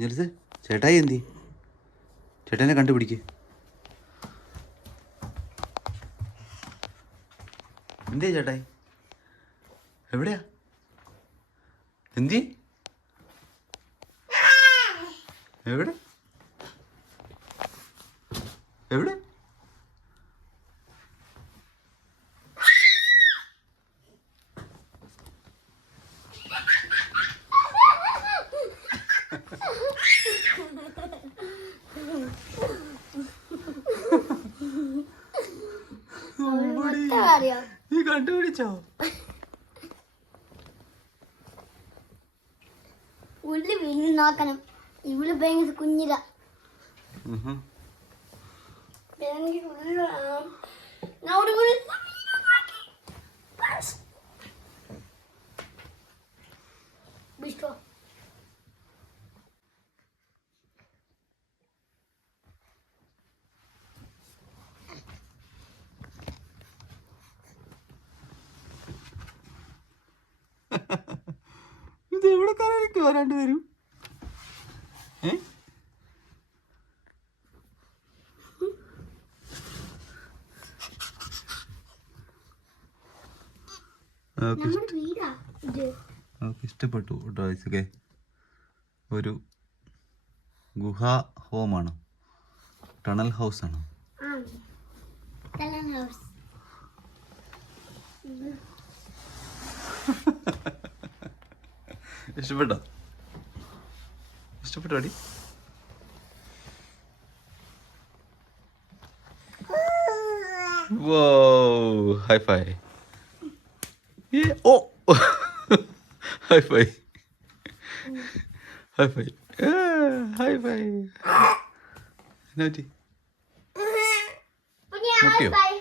ജെൽസ് ചേട്ടായി എന്തി? ചേട്ടനെ കണ്ടുപിടിക്ക്. എന്തേ ചേട്ടായി? എവിടെയാ? എന്തി? എവിടെ എവിടെ? നീ കണ്ടുപിടിച്ചോ? ഉള്ളി വീണ് നോക്കണം. ഇവിടെ ഭയങ്കര കുഞ്ഞില Bistro. ഇത് എവിടെ കാണാനൊക്കെ വരാണ്ട് വരും? നമുക്ക് ഇഷ്ടപ്പെട്ടു കേട്ടോ. ഇതൊക്കെ ഒരു ഗുഹാ ഹോമാണ്, ടണൽ ഹൗസ് ആണ്. ഇഷ്ടപ്പെട്ടോ? ഇഷ്ടപ്പെട്ടോ അടി? Whoa! High five. Yeah. Oh! High five. High five. High five. Naughty. High five.